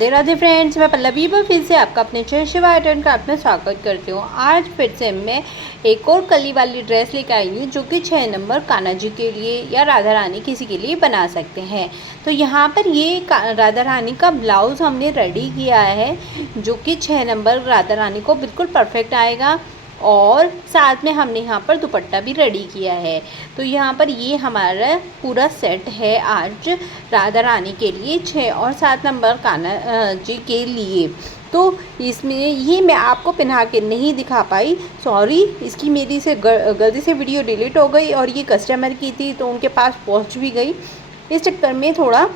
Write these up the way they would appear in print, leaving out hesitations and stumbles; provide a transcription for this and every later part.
Radhe Radhe friends, मैं पल्लवी पर फिर से आपका अपने चैनल शिवा आर्ट क्राफ्ट में स्वागत करती हूँ। आज फिर से मैं एक और कली वाली ड्रेस लेकर आई हूँ जो कि 6 नंबर कान्हा जी के लिए या राधा रानी किसी के लिए बना सकते हैं। तो यहाँ पर ये राधा रानी का ब्लाउज़ हमने रेडी किया है जो कि 6 नंबर राधा रानी को बिल्कुल परफेक्ट आएगा और साथ में हमने यहाँ पर दुपट्टा भी रेडी किया है। तो यहाँ पर ये हमारा पूरा सेट है आज राधा रानी के लिए 6 और 7 नंबर कान्हा जी के लिए। तो इसमें ये मैं आपको पहना के नहीं दिखा पाई, सॉरी, इसकी मेरी से गलती से वीडियो डिलीट हो गई और ये कस्टमर की थी तो उनके पास पहुँच भी गई, इस चक्कर में थोड़ा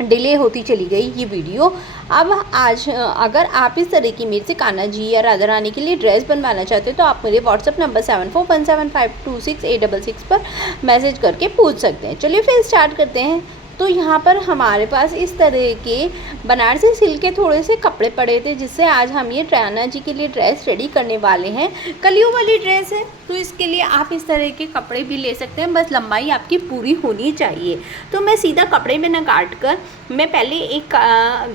डिले होती चली गई ये वीडियो। अब आज अगर आप इस तरह की मेरे से कान्हा जी या राधा रानी के लिए ड्रेस बनवाना चाहते हो तो आप मेरे व्हाट्सअप नंबर 7417526866 पर मैसेज करके पूछ सकते हैं। चलिए फिर स्टार्ट करते हैं। तो यहाँ पर हमारे पास इस तरह के बनारसी सिल्क के थोड़े से कपड़े पड़े थे जिससे आज हम ये कान्हा जी के लिए ड्रेस रेडी करने वाले हैं। कलियों वाली ड्रेस है तो इसके लिए आप इस तरह के कपड़े भी ले सकते हैं, बस लंबाई आपकी पूरी होनी चाहिए। तो मैं सीधा कपड़े में न काट कर मैं पहले एक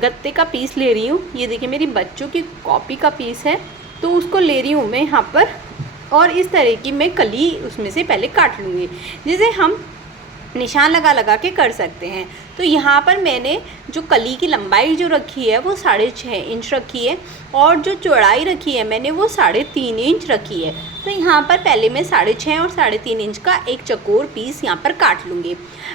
गत्ते का पीस ले रही हूँ। ये देखिए मेरी बच्चों की कॉपी का पीस है तो उसको ले रही हूँ मैं यहाँ पर, और इस तरह की मैं कली उसमें से पहले काट लूँगी जिसे हम निशान लगा लगा के कर सकते हैं। तो यहाँ पर मैंने जो कली की लंबाई जो रखी है वो 6.5 इंच रखी है और जो चौड़ाई रखी है मैंने वो 3.5 इंच रखी है। तो यहाँ पर पहले मैं 6.5 और 3.5 इंच का एक चौकोर पीस यहाँ पर काट लूँगी।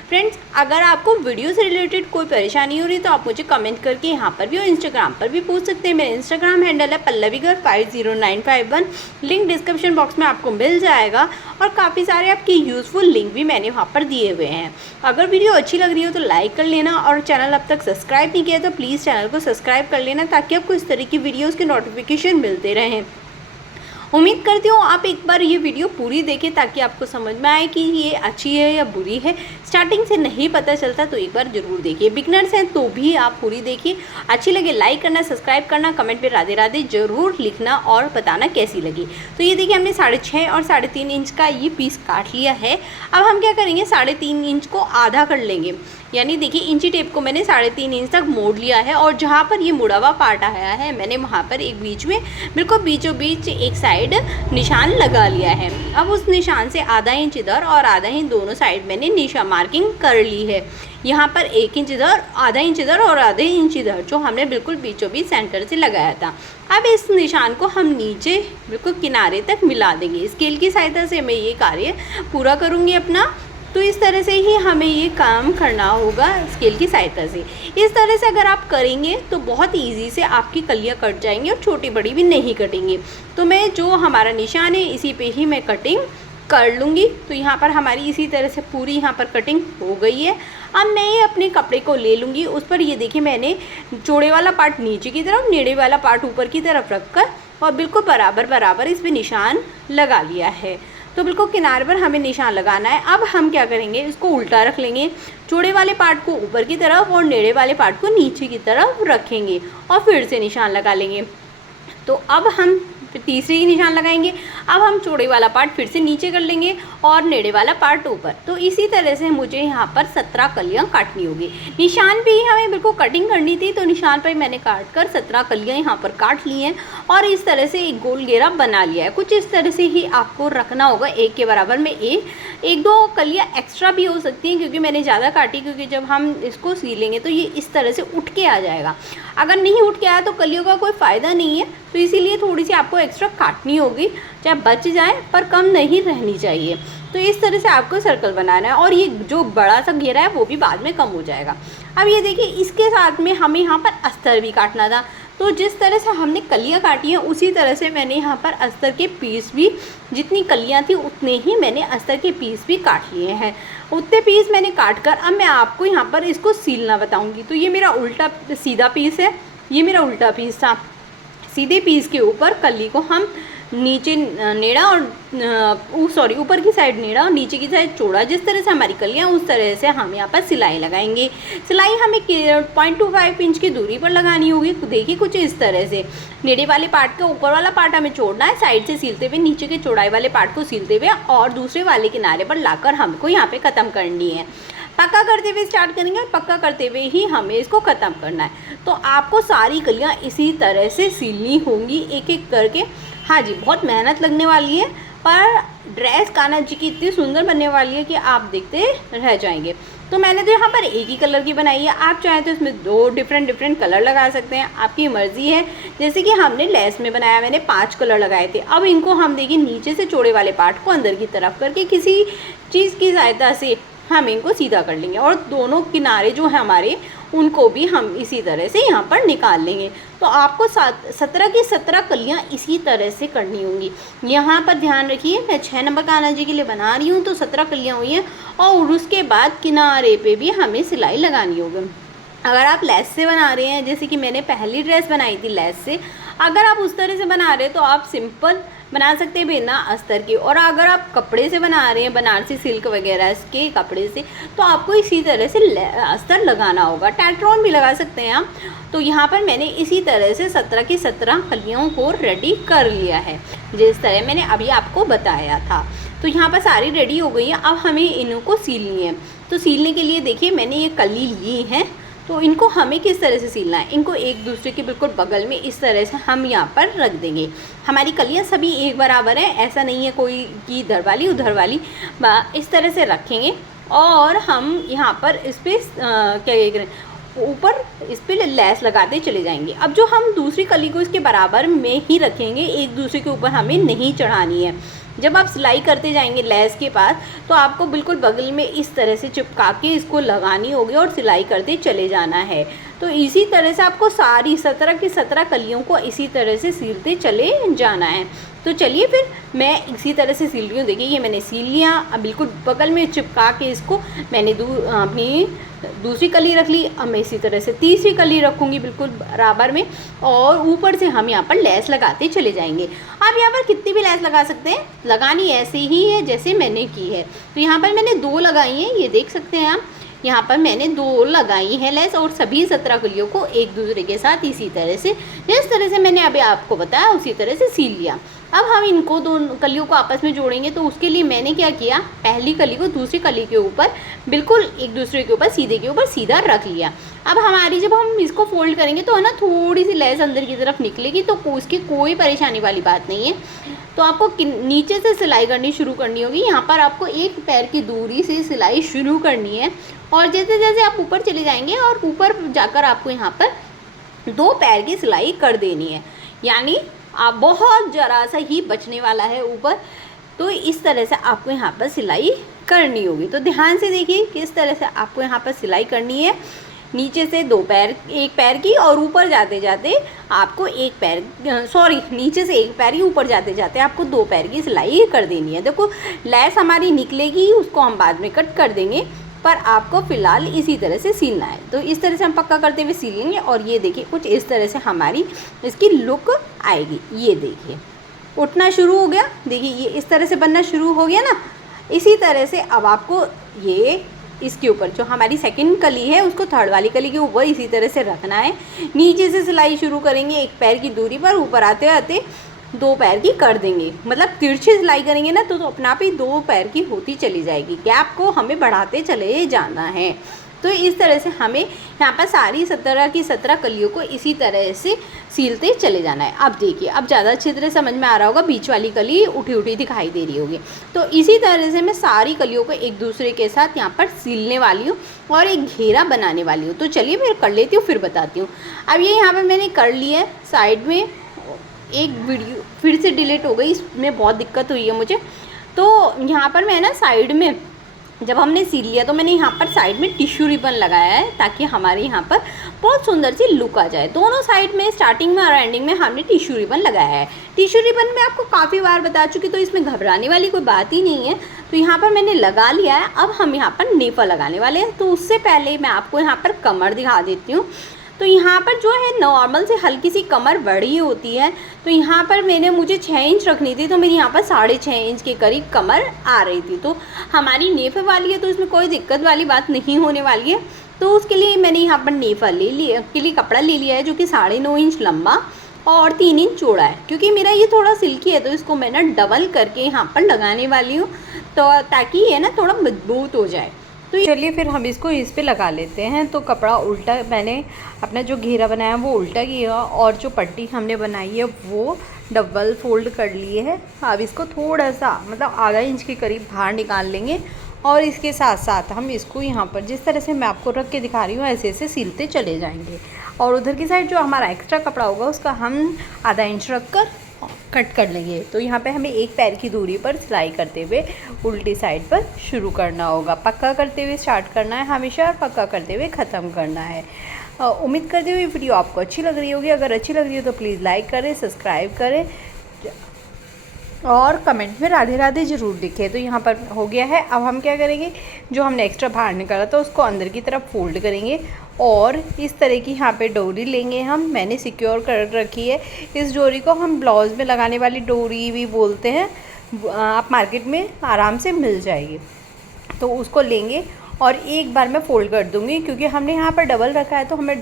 फ्रेंड्स, अगर आपको वीडियो से रिलेटेड कोई परेशानी हो रही तो आप मुझे कमेंट करके यहाँ पर भी और इंस्टाग्राम पर भी पूछ सकते हैं। मेरा इंस्टाग्राम हैंडल है पल्लवीगर50951, लिंक डिस्क्रिप्शन बॉक्स में आपको मिल जाएगा और काफ़ी सारे आपके यूज़फुल लिंक भी मैंने वहाँ पर दिए हुए हैं। अगर वीडियो अच्छी लग रही हो तो लाइक कर लेना और चैनल अब तक सब्सक्राइब नहीं किया तो प्लीज़ चैनल को सब्सक्राइब कर लेना ताकि आपको इस तरह की वीडियोज़ के नोटिफिकेशन मिलते रहें। उम्मीद करती हूँ आप एक बार ये वीडियो पूरी देखें ताकि आपको समझ में आए कि ये अच्छी है या बुरी है। स्टार्टिंग से नहीं पता चलता तो एक बार ज़रूर देखिए। बिगनर्स हैं तो भी आप पूरी देखिए। अच्छी लगे लाइक करना, सब्सक्राइब करना, कमेंट पे राधे राधे ज़रूर लिखना और बताना कैसी लगी। तो ये देखिए हमने 6.5 और 3.5 इंच का ये पीस काट लिया है। अब हम क्या करेंगे, 3.5 इंच को आधा कर लेंगे, यानी देखिए इंची टेप को मैंने 3.5 इंच तक मोड़ लिया है और जहाँ पर ये मुड़ा हुआ पार्ट आया है मैंने वहाँ पर एक बीच में बिल्कुल बीचों बीच एक साइड निशान लगा लिया है। अब उस निशान से आधा इंच इधर और आधा इंच दोनों साइड मैंने निशान मार्किंग कर ली है। यहाँ पर 1 इंच इधर, आधा इंच इधर और आधे इंच इधर जो हमने बिल्कुल बीचों बीच सेंटर से लगाया था। अब इस निशान को हम नीचे बिल्कुल किनारे तक मिला देंगे। स्केल की सहायता से मैं ये कार्य पूरा करूँगी अपना। तो इस तरह से ही हमें ये काम करना होगा स्केल की सहायता से। इस तरह से अगर आप करेंगे तो बहुत इजी से आपकी कलियाँ कट जाएंगी और छोटी बड़ी भी नहीं कटेंगी। तो मैं जो हमारा निशान है इसी पे ही मैं कटिंग कर लूँगी। तो यहाँ पर हमारी इसी तरह से पूरी यहाँ पर कटिंग हो गई है। अब मैं ये अपने कपड़े को ले लूँगी, उस पर ये देखिए मैंने चौड़े वाला पार्ट नीचे की तरफ, नीड़े वाला पार्ट ऊपर की तरफ रख कर और बिल्कुल बराबर बराबर इस पर निशान लगा लिया है। तो बिल्कुल किनारे पर हमें निशान लगाना है। अब हम क्या करेंगे, इसको उल्टा रख लेंगे, चौड़े वाले पार्ट को ऊपर की तरफ और नीड़े वाले पार्ट को नीचे की तरफ रखेंगे और फिर से निशान लगा लेंगे। तो अब हम तीसरे ही निशान लगाएंगे। अब हम चौड़े वाला पार्ट फिर से नीचे कर लेंगे और नेड़े वाला पार्ट ऊपर। तो इसी तरह से मुझे यहाँ पर 17 कलियाँ काटनी होगी। निशान भी हमें बिल्कुल कटिंग करनी थी तो निशान पर मैंने काट कर 17 कलियाँ यहाँ पर काट ली हैं और इस तरह से एक गोल घेरा बना लिया है। कुछ इस तरह से ही आपको रखना होगा, एक के बराबर में एक दो कलियाँ एक्स्ट्रा भी हो सकती हैं क्योंकि मैंने ज़्यादा काटी, क्योंकि जब हम इसको सीलेंगे तो ये इस तरह से उठ के आ जाएगा। अगर नहीं उठ के आया तो कलियों का कोई फ़ायदा नहीं है, तो इसीलिए थोड़ी सी आपको एक्स्ट्रा काटनी होगी, चाहे बच जाए पर कम नहीं रहनी चाहिए। तो इस तरह से आपको सर्कल बनाना है और ये जो बड़ा सा घेरा है वो भी बाद में कम हो जाएगा। अब ये देखिए इसके साथ में हमें यहाँ पर अस्तर भी काटना था। तो जिस तरह से हमने कलियाँ काटी हैं उसी तरह से मैंने यहाँ पर अस्तर के पीस भी, जितनी कलियाँ थी उतने ही मैंने अस्तर के पीस भी काट लिए हैं। उतने पीस मैंने काट कर अब मैं आपको यहाँ पर इसको सीलना बताऊँगी। तो ये मेरा उल्टा सीधा पीस है, ये मेरा उल्टा पीस था। सीधे पीस के ऊपर कली को हम नीचे नेड़ा और सॉरी ऊपर की साइड नेड़ा और नीचे की साइड चौड़ा, जिस तरह से हमारी कलियाँ उस तरह से हम यहाँ पर सिलाई लगाएंगे। सिलाई हमें 0.25 इंच की दूरी पर लगानी होगी। देखिए कुछ इस तरह से नेड़े वाले पार्ट का ऊपर वाला पार्ट हमें छोड़ना है, साइड से सीलते हुए नीचे के चौड़ाई वाले पार्ट को सीलते हुए और दूसरे वाले किनारे पर लाकर हमको यहाँ पे ख़त्म करनी है। पक्का करते हुए स्टार्ट करेंगे और पक्का करते हुए ही हमें इसको ख़त्म करना है। तो आपको सारी कलियाँ इसी तरह से सिलनी होंगी एक एक करके। हाँ जी, बहुत मेहनत लगने वाली है, पर ड्रेस कान्हा जी की इतनी सुंदर बनने वाली है कि आप देखते रह जाएंगे। तो मैंने तो यहाँ पर एक ही कलर की बनाई है, आप चाहें तो इसमें 2 डिफरेंट कलर लगा सकते हैं, आपकी मर्ज़ी है। जैसे कि हमने लेस में बनाया, मैंने 5 कलर लगाए थे। अब इनको हम देखिए नीचे से चौड़े वाले पार्ट को अंदर की तरफ करके किसी चीज़ की सहायता से हम इनको सीधा कर लेंगे, और दोनों किनारे जो है हमारे उनको भी हम इसी तरह से यहाँ पर निकाल लेंगे। तो आपको 17 की 17 कलियाँ इसी तरह से करनी होंगी। यहाँ पर ध्यान रखिए, मैं 6 नंबर कान्हा जी के लिए बना रही हूँ, तो 17 कलियाँ हुई हैं, और उसके बाद किनारे पे भी हमें सिलाई लगानी होगी। अगर आप लेस से बना रहे हैं, जैसे कि मैंने पहली ड्रेस बनाई थी लेस से, अगर आप उस तरह से बना रहे हैं तो आप सिंपल बना सकते हैं बिना अस्तर के। और अगर आप कपड़े से बना रहे हैं, बनारसी सिल्क वगैरह के कपड़े से, तो आपको इसी तरह से अस्तर लगाना होगा। टैट्रॉन भी लगा सकते हैं आप। तो यहाँ पर मैंने इसी तरह से 17 की 17 कलियों को रेडी कर लिया है, जिस तरह मैंने अभी आपको बताया था। तो यहाँ पर सारी रेडी हो गई है, अब हमें इनको सीलनी है। तो सीलने के लिए देखिए मैंने ये कली ली है, तो इनको हमें किस तरह से सीलना है, इनको एक दूसरे के बिल्कुल बगल में इस तरह से हम यहाँ पर रख देंगे। हमारी कलियाँ सभी एक बराबर हैं, ऐसा नहीं है कोई की इधर वाली उधर वाली, इस तरह से रखेंगे। और हम यहाँ पर इस पर क्या करें, ऊपर इस पर लेस लगाते चले जाएंगे। अब जो हम दूसरी कली को इसके बराबर में ही रखेंगे, एक दूसरे के ऊपर हमें नहीं चढ़ानी है। जब आप सिलाई करते जाएंगे लेस के पास, तो आपको बिल्कुल बगल में इस तरह से चिपका के इसको लगानी होगी और सिलाई करते चले जाना है। तो इसी तरह से आपको सारी 17 की 17 कलियों को इसी तरह से सिलते चले जाना है। तो चलिए फिर मैं इसी तरह से सिल रही हूँ। देखिए ये मैंने सिल लिया, अब बिल्कुल बगल में चिपका के इसको मैंने अपनी दूसरी कली रख ली। अब मैं इसी तरह से तीसरी कली रखूँगी बिल्कुल बराबर में, और ऊपर से हम यहाँ पर लेस लगाते चले जाएंगे। आप यहाँ पर कितनी भी लेस लगा सकते हैं, लगानी ऐसे ही है जैसे मैंने की है। तो यहाँ पर मैंने 2 लगाई हैं, ये देख सकते हैं आप। यहाँ पर मैंने 2 लगाई है लेस, और सभी 17 कलियों को एक दूसरे के साथ इसी तरह से, जिस तरह से मैंने अभी आपको बताया उसी तरह से सील लिया। अब हम इनको दोनों कलियों को आपस में जोड़ेंगे। तो उसके लिए मैंने क्या किया, पहली कली को दूसरी कली के ऊपर बिल्कुल एक दूसरे के ऊपर सीधे के ऊपर सीधा रख लिया। अब हमारी जब हम इसको फोल्ड करेंगे तो है ना, थोड़ी सी लेस अंदर की तरफ निकलेगी, तो उसकी कोई परेशानी वाली बात नहीं है। तो आपको नीचे से सिलाई करनी शुरू करनी होगी। यहाँ पर आपको 1 पैर की दूरी से सिलाई शुरू करनी है, और जैसे जैसे आप ऊपर चले जाएंगे और ऊपर जाकर आपको यहाँ पर 2 पैर की सिलाई कर देनी है, यानी आप बहुत ज़रा सा ही बचने वाला है ऊपर। तो इस तरह से आपको यहाँ पर सिलाई करनी होगी। तो ध्यान से देखिए किस तरह से आपको यहाँ पर सिलाई करनी है। नीचे से 2 पैर, 1 पैर की, और ऊपर जाते जाते आपको 1 पैर, नीचे से 1 पैर की, ऊपर जाते जाते आपको 2 पैर की सिलाई कर देनी है। देखो लेस हमारी निकलेगी, उसको हम बाद में कट कर देंगे, पर आपको फ़िलहाल इसी तरह से सिलना है। तो इस तरह से हम पक्का करते हुए सिलेंगे, और ये देखिए कुछ इस तरह से हमारी इसकी लुक आएगी। ये देखिए उठना शुरू हो गया, देखिए ये इस तरह से बनना शुरू हो गया ना। इसी तरह से अब आपको ये इसके ऊपर जो हमारी सेकंड कली है उसको थर्ड वाली कली के ऊपर इसी तरह से रखना है। नीचे से सिलाई शुरू करेंगे 1 पैर की दूरी पर, ऊपर आते आते 2 पैर की कर देंगे। मतलब तिरछी सिलाई करेंगे ना तो अपने आप ही 2 पैर की होती चली जाएगी। गैप को हमें बढ़ाते चले जाना है। तो इस तरह से हमें यहाँ पर सारी 17 की 17 कलियों को इसी तरह से सीलते चले जाना है। अब देखिए, अब ज़्यादा अच्छी तरह समझ में आ रहा होगा, बीच वाली कली उठी उठी दिखाई दे रही होगी। तो इसी तरह से मैं सारी कलियों को एक दूसरे के साथ यहाँ पर सीलने वाली हूँ और एक घेरा बनाने वाली हूँ। तो चलिए मैं कर लेती हूँ, फिर बताती हूँ। अब ये यहाँ पर मैंने कर लिया है। साइड में एक वीडियो फिर से डिलीट हो गई, इसमें बहुत दिक्कत हुई है मुझे। तो यहाँ पर मैं ना साइड में जब हमने सील लिया तो मैंने यहाँ पर साइड में टिश्यू रिबन लगाया है, ताकि हमारे यहाँ पर बहुत सुंदर सी लुक आ जाए। दोनों साइड में, स्टार्टिंग में और एंडिंग में हमने टिश्यू रिबन लगाया है। टिश्यू रिबन मैं आपको काफ़ी बार बता चुकी, तो इसमें घबराने वाली कोई बात ही नहीं है। तो यहाँ पर मैंने लगा लिया है। अब हम यहाँ पर नेफा लगाने वाले हैं। तो उससे पहले मैं आपको यहाँ पर कमर दिखा देती हूँ। तो यहाँ पर जो है नॉर्मल से हल्की सी कमर बड़ी होती है। तो यहाँ पर मुझे 6 इंच रखनी थी, तो मेरी यहाँ पर 6.5 इंच के करीब कमर आ रही थी। तो हमारी नेफे वाली है, तो इसमें कोई दिक्कत वाली बात नहीं होने वाली है। तो उसके लिए मैंने यहाँ पर नेफा ले लिया, के लिए कपड़ा ले लिया है, जो कि 9.5 इंच लंबा और 3 इंच चौड़ा है। क्योंकि मेरा ये थोड़ा सिल्की है, तो इसको मैं ना डबल करके यहाँ पर लगाने वाली हूँ, तो ताकि ये ना थोड़ा मजबूत हो जाए। तो चलिए फिर हम इसको इस पे लगा लेते हैं। तो कपड़ा उल्टा, मैंने अपना जो घेरा बनाया वो उल्टा किया और जो पट्टी हमने बनाई है वो डबल फोल्ड कर लिए है। अब इसको थोड़ा सा मतलब आधा इंच के करीब बाहर निकाल लेंगे और इसके साथ साथ हम इसको यहाँ पर जिस तरह से मैं आपको रख के दिखा रही हूँ ऐसे ऐसे सिलते चले जाएंगे। और उधर की साइड जो हमारा एक्स्ट्रा कपड़ा होगा उसका हम आधा इंच रख कर कट कर लेंगे। तो यहाँ पे हमें एक पैर की दूरी पर सिलाई करते हुए उल्टी साइड पर शुरू करना होगा। पक्का करते हुए स्टार्ट करना है हमेशा और पक्का करते हुए ख़त्म करना है। उम्मीद करते हुए वीडियो आपको अच्छी लग रही होगी। अगर अच्छी लग रही हो तो प्लीज़ लाइक करें, सब्सक्राइब करें और कमेंट में राधे राधे ज़रूर लिखें। तो यहाँ पर हो गया है। अब हम क्या करेंगे, जो हमने एक्स्ट्रा बाहर निकाला था उसको अंदर की तरफ फोल्ड करेंगे और इस तरह की यहाँ पे डोरी लेंगे हम। मैंने सिक्योर कर रखी है। इस डोरी को हम ब्लाउज़ में लगाने वाली डोरी भी बोलते हैं। आप मार्केट में आराम से मिल जाएगी। तो उसको लेंगे और एक बार मैं फ़ोल्ड कर दूँगी क्योंकि हमने यहाँ पर डबल रखा है तो हमें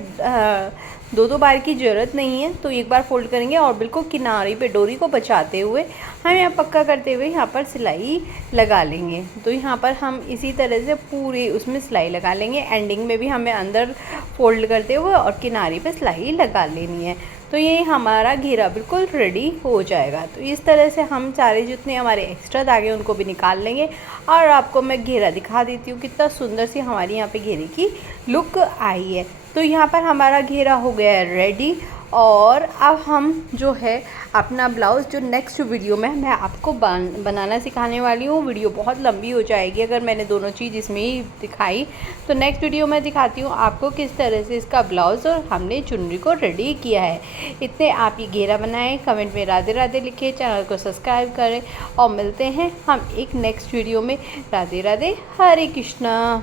दो बार की ज़रूरत नहीं है। तो एक बार फ़ोल्ड करेंगे और बिल्कुल किनारे पे डोरी को बचाते हुए हम यहाँ पक्का करते हुए यहाँ पर सिलाई लगा लेंगे। तो यहाँ पर हम इसी तरह से पूरी उसमें सिलाई लगा लेंगे। एंडिंग में भी हमें अंदर फ़ोल्ड करते हुए और किनारे पे सिलाई लगा लेनी है। तो ये हमारा घेरा बिल्कुल रेडी हो जाएगा। तो इस तरह से हम सारे जितने हमारे एक्स्ट्रा धागे उनको भी निकाल लेंगे और आपको मैं घेरा दिखा देती हूँ कितना सुंदर सी हमारी यहाँ पे घेरे की लुक आई है। तो यहाँ पर हमारा घेरा हो गया है रेडी। और अब हम जो है अपना ब्लाउज़ जो नेक्स्ट वीडियो में मैं आपको बनाना सिखाने वाली हूँ। वीडियो बहुत लंबी हो जाएगी अगर मैंने दोनों चीज़ इसमें ही दिखाई। तो नेक्स्ट वीडियो में दिखाती हूँ आपको किस तरह से इसका ब्लाउज़ और हमने चुनरी को रेडी किया है। इतने आप ये घेरा बनाएं, कमेंट में राधे राधे लिखें, चैनल को सब्सक्राइब करें और मिलते हैं हम एक नेक्स्ट वीडियो में। राधे राधे, हरे कृष्णा।